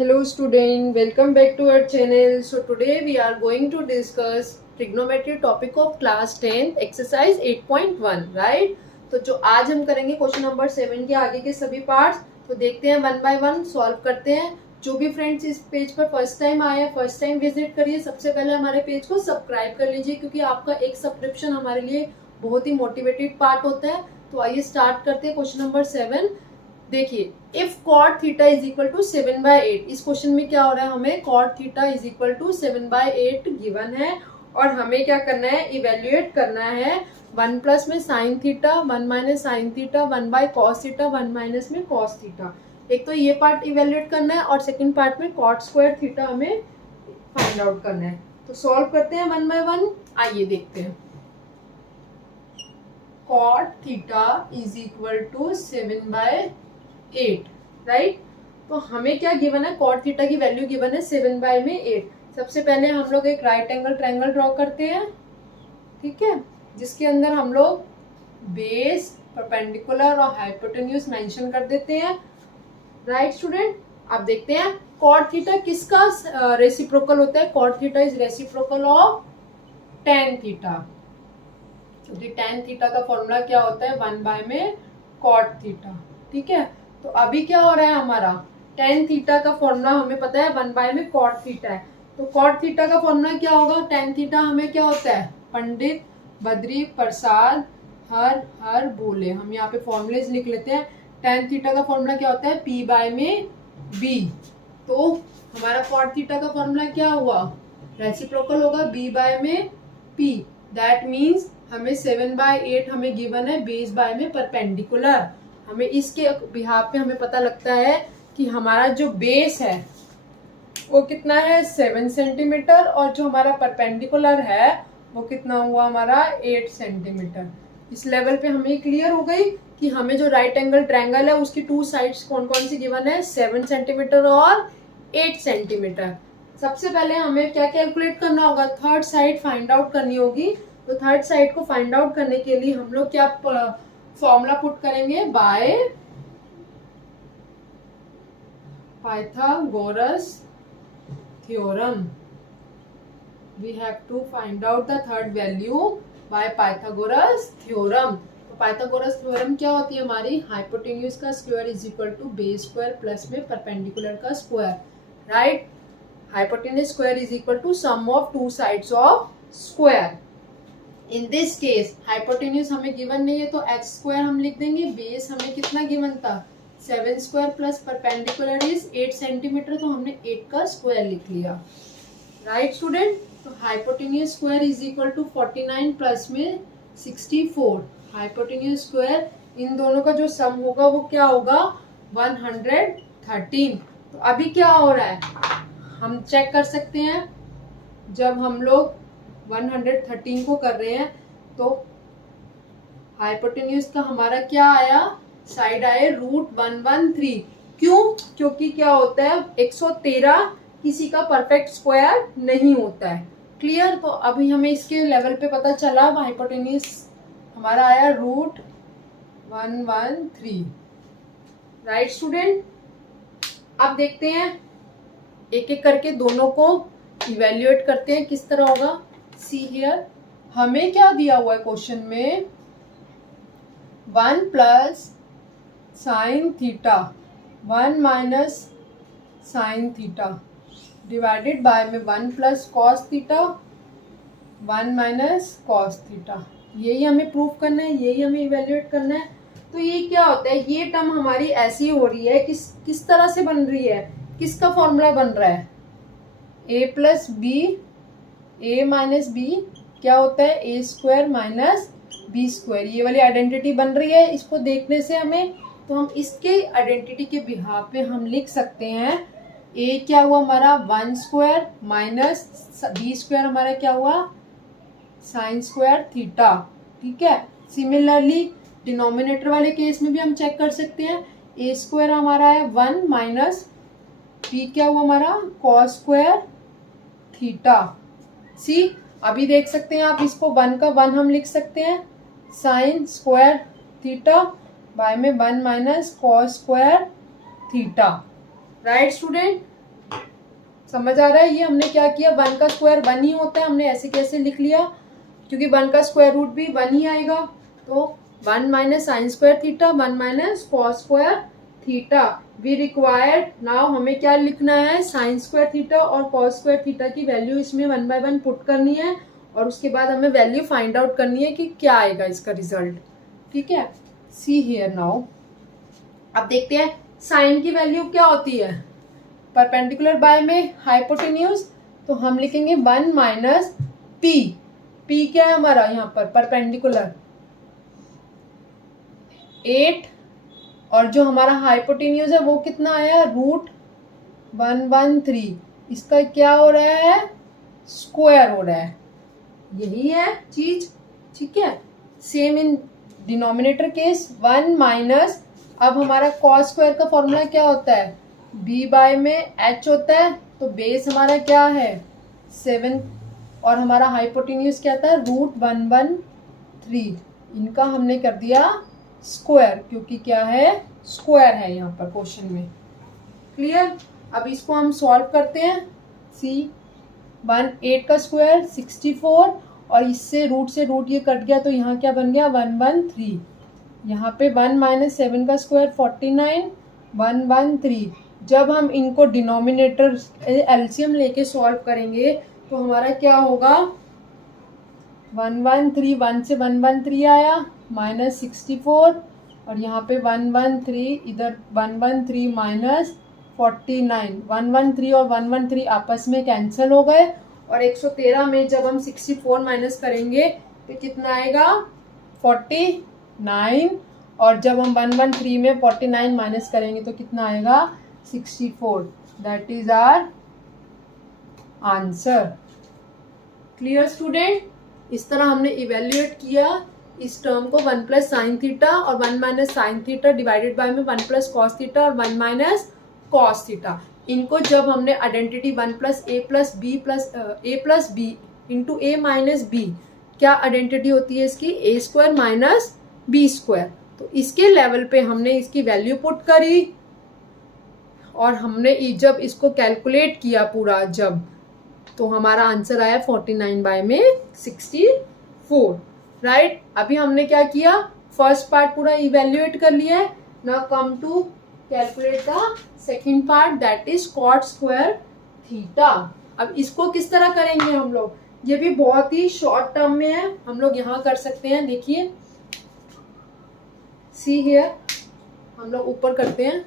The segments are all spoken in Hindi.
Hello student, welcome back to our channel. So today we are going to discuss trigonometry topic of class 10 exercise 8.1 right. तो जो आज हम करेंगे क्वेश्चन नंबर 7 के आगे के सभी पार्ट्स, तो देखते हैं वन बाय वन सॉल्व करते हैं। जो भी फ्रेंड्स इस पेज पर फर्स्ट टाइम आए हैं, फर्स्ट टाइम विजिट करिए, सबसे पहले हमारे पेज को सब्सक्राइब कर लीजिए क्योंकि आपका एक सब्सक्रिप्शन हमारे लिए बहुत ही मोटिवेटेड पार्ट होता है। तो आइए स्टार्ट करते हैं क्वेश्चन नंबर 7। देखिए, if cot theta is equal to 7/8, इस क्वेश्चन में क्या हो रहा है, हमें cot theta is equal to 7/8 given है और हमें क्या करना है, इवेल्युएट करना है 1 प्लस में sine theta, 1 minus sine theta, 1 by cos theta, 1 minus में कॉस थीटा। एक तो ये पार्ट इवेल्युएट करना है और सेकंड पार्ट में कॉट स्क्वायर थीटा हमें फाइंड आउट करना है। तो सॉल्व करते हैं वन बाय वन। आइए देखते हैं। Cot theta is equal to 7/8 right. तो हमें क्या गिवन है, कॉट थीटा की वैल्यू गिवन है 7/8। सबसे पहले हम लोग एक राइट एंगल ट्रायंगल ड्रॉ करते हैं, ठीक है, जिसके अंदर हम लोग बेस, परपेंडिकुलर और हाइपोटेन्यूज मेंशन कर देते हैं राइट स्टूडेंट। अब देखते हैं कॉट थीटा किसका रेसिप्रोकल होता है। Cot theta is reciprocal of tan theta, क्योंकि टेन थीटा का फॉर्मूला क्या होता है, 1 बाय में कॉट थीटा, ठीक है। तो अभी क्या हो रहा है, हमारा टेन थीटा का फॉर्मूला हमें पता है 1 बाय में कॉट थीटा है। तो कॉट थीटा का फॉर्मूला क्या होगा, टेन थीटा हमें क्या होता है, पंडित बद्री प्रसाद हर हर बोले। हम यहाँ पे फॉर्मूलेज लिख लेते हैं। टेन थीटा का फॉर्मूला क्या होता है, पी बाय में बी। तो हमारा कॉट थीटा का फॉर्मूला क्या हुआ, रेसिप्रोकल होगा बी बाय में पी। दैट मीन्स हमें 7/8 हमें गिवन है बेस बाय में परपेंडिकुलर। हमें इसके बिहाफ पे हमें पता लगता है कि हमारा जो बेस है वो कितना है, 7 सेंटीमीटर, और जो हमारा परपेंडिकुलर है वो कितना हुआ, हमारा 8 सेंटीमीटर। इस लेवल पे हमें क्लियर हो गई कि हमें जो राइट एंगल ट्रायंगल है उसकी टू साइड्स कौन कौन सी गिवन है, 7 सेंटीमीटर और 8 सेंटीमीटर। सबसे पहले हमें क्या कैलकुलेट करना होगा, थर्ड साइड फाइंड आउट करनी होगी। तो थर्ड साइड को फाइंड आउट करने के लिए हम लोग क्या फॉर्मूला पुट करेंगे, by Pythagoras theorem. We have to find out the third value by Pythagoras theorem. तो पाइथागोरस थ्योरम क्या होती है हमारी, हाइपोटेन्यूज का square is equal to base square plus में परपेंडिकुलर का square right. Hypotenuse square is equal to sum of two sides of square. In this case hypotenuse हमें गिवन नहीं है तो एक्स स्क्वायर हम लिख देंगे। बेस हमें कितना गिवन था, 7 square plus perpendicular is 8 centimetre, तो हमने 8 का स्क्वायर लिख लिया राइट स्टूडेंट। तो hypotenuse square is equal to 49 plus में 64। हाइपोटेन्यूज स्क्वायर इन दोनों का जो सम होगा वो क्या होगा, 113। तो अभी क्या हो रहा है, हम चेक कर सकते हैं, जब हम लोग 113 को कर रहे हैं तो हाइपोटेन्यूज का हमारा क्या आया, साइड आए √113। क्यों, क्योंकि क्या होता है 113 किसी का परफेक्ट स्क्वायर नहीं होता है। क्लियर। तो अभी हमें इसके लेवल पे पता चला हाइपोटेन्यूज हमारा आया √113 राइट स्टूडेंट। अब देखते हैं एक एक करके दोनों को इवेल्युएट करते हैं किस तरह होगा। सी हियर, हमें क्या दिया हुआ है क्वेश्चन में, 1 plus sine theta 1 minus sine theta divided by में 1 plus cos theta 1 minus cos theta. यही हमें प्रूफ करना है, यही हमें इवेल्युएट करना है। तो ये क्या होता है, ये टर्म हमारी ऐसी हो रही है, किस तरह से बन रही है, किसका फॉर्मूला बन रहा है, a plus B, a minus B क्या होता है, a square minus B square. ये वाली आइडेंटिटी बन रही है इसको देखने से हमें। तो हम इसके आइडेंटिटी के बिहाफ पे हम लिख सकते हैं, a क्या हुआ हमारा 1 स्क्वायर माइनस बी स्क्वायर हमारा क्या हुआ, साइन स्क्वायर थीटा, ठीक है। सिमिलरली डिनोमिनेटर वाले केस में भी हम चेक कर सकते हैं, a स्क्वायर हमारा है 1 माइनस बी क्या हुआ हमारा कॉस स्क्वायर थीटा। सी, अभी देख सकते हैं आप, इसको 1 का 1 हम लिख सकते हैं, साइन स्क्वायर थीटा बाय में 1 minus cos square theta right student. समझ आ रहा है? ये हमने क्या किया, 1 का स्क्वायर 1 ही होता है, हमने ऐसे कैसे लिख लिया, क्योंकि 1 का स्क्वायर रूट भी 1 ही आएगा। तो 1 minus sine square theta 1 minus cos square theta. We required, now हमें क्या लिखना है, साइन स्क्वायर थीटा और कॉस स्क्वायर थीटा की वैल्यू इसमें 1 बाय 1 पुट करनी है, और उसके बाद हमें वैल्यू फाइंड आउट करनी है कि क्या आएगा इसका रिजल्ट। ठीक है, सी हियर नाउ। अब देखते हैं साइन की वैल्यू क्या होती है, परपेंडिकुलर बाय में हाइपोटेन्यूज, तो हम लिखेंगे 1 माइनस पी। पी क्या है हमारा यहाँ पर, परपेंडिकुलर 8, और जो हमारा हाइपोटेन्यूज है वो कितना आया, √113। इसका क्या हो रहा है, स्क्वायर हो रहा है, यही है चीज। ठीक है, same in denominator case 1 minus, अब हमारा कॉस स्क्वायर का फॉर्मूला क्या होता है, b बाय में h होता है, तो बेस हमारा क्या है 7, और हमारा हाइपोटेन्यूज क्या था √113। इनका हमने कर दिया स्क्वायर, क्योंकि क्या है, स्क्वायर है यहाँ पर क्वेश्चन में। क्लियर? अब इसको हम सॉल्व करते हैं। सी 8 का स्क्वायर 64, और इससे रूट ये कट गया, तो यहाँ क्या बन गया 113। यहाँ पे 1 माइनस 7 का स्क्वायर 49, 113। जब हम इनको डिनोमिनेटर एलसीएम लेके सॉल्व करेंगे तो हमारा क्या होगा, 113, 1 से 113 आया, माइनस 64, और यहाँ पे 113, इधर 113 माइनस 49, 113 और 113 आपस में कैंसिल हो गए, और 113 में जब हम 64 माइनस करेंगे तो कितना आएगा 49, और जब हम 113 में 49 माइनस करेंगे तो कितना आएगा 64। That is our answer. Clear student? इस तरह हमने इवेल्युएट किया इस टर्म को 1 प्लस साइन थीटा और 1 minus sine theta divided by में 1 प्लस कॉस थीटा और 1 माइनस कॉस थीटा। इनको जब हमने आइडेंटिटी 1 प्लस ए प्लस बी इंटू ए माइनस बी, क्या आइडेंटिटी होती है इसकी, ए स्क्वायर माइनस बी स्क्वायर। तो इसके लेवल पे हमने इसकी वैल्यू पुट करी, और हमने जब इसको कैलकुलेट किया पूरा जब, तो हमारा आंसर आया 49 बाय में 64। राइट? अभी हमने क्या किया, फर्स्ट पार्ट पूरा इवेल्युएट कर लिया है। Now come to calculate the second part, that is cot square theta. अब इसको किस तरह करेंगे हम लोग, ये भी बहुत ही शॉर्ट टर्म में है, हम लोग यहाँ कर सकते हैं। देखिए सी हियर, हम लोग ऊपर करते हैं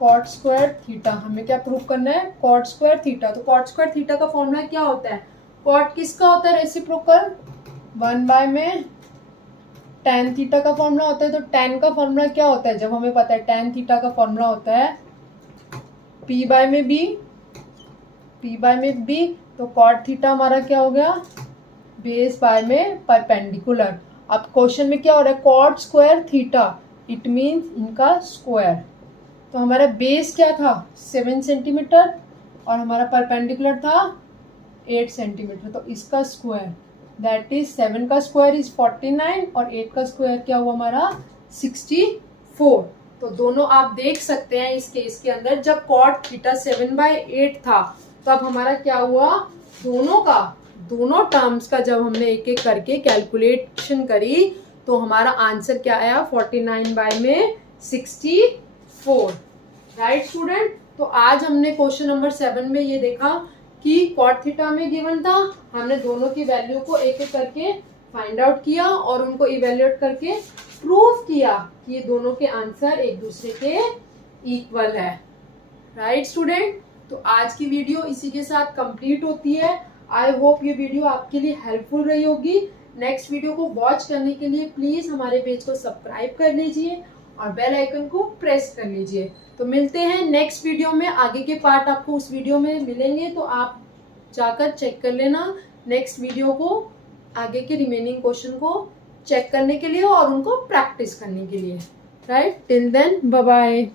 कॉट स्क्वायर थीटा। हमें क्या प्रूव करना है, कॉट स्क्वायर थीटा। तो कॉट स्क्वायर थीटा का फॉर्मूला क्या होता है, कॉट किसका होता है, रेसिप्रोकल 1 बाय में tan थीटा का फॉर्मूला होता है। तो tan का फॉर्मूला क्या होता है, जब हमें पता है tan थीटा का फॉर्मूला होता है p बाय में b, तो कॉट थीटा हमारा क्या हो गया, बेस बाय में परपेंडिकुलर। अब क्वेश्चन में क्या हो रहा है, cot square theta, it means इनका स्क्वायर। तो हमारा बेस क्या था 7 सेंटीमीटर, और हमारा परपेंडिकुलर था 8 सेंटीमीटर, तो इसका स्क्वायर दैट इज 7 का स्क्वायर इज 49, और 8 का स्क्वायर क्या हुआ हमारा 64। तो दोनों आप देख सकते हैं इस केस के अंदर, जब कॉट थीटा 7/8 था, तब हमारा क्या हुआ, दोनों टर्म्स का जब हमने एक एक करके कैलकुलेशन करी, तो हमारा आंसर क्या आया 49 बाय में 64। Right student? तो आज हमने क्वेश्चन नंबर 7 में ये देखा कि कॉट थीटा में गिवन था, हमने दोनों की वैल्यू को एक एक करके फाइंड आउट किया और उनको इवेल्युएट करके प्रूव किया कि ये दोनों के आंसर एक दूसरे के इक्वल है। Right student? तो आज की वीडियो इसी के साथ कंप्लीट होती है। आई होप ये वीडियो आपके लिए हेल्पफुल रही होगी। नेक्स्ट वीडियो को वॉच करने के लिए प्लीज हमारे पेज को सब्सक्राइब कर लीजिए और बेल आइकन को प्रेस कर लीजिए। तो मिलते हैं नेक्स्ट वीडियो में, आगे के पार्ट आपको उस वीडियो में मिलेंगे, तो आप जाकर चेक कर लेना नेक्स्ट वीडियो को, आगे के रिमेनिंग क्वेश्चन को चेक करने के लिए और उनको प्रैक्टिस करने के लिए। Right? Till then bye bye.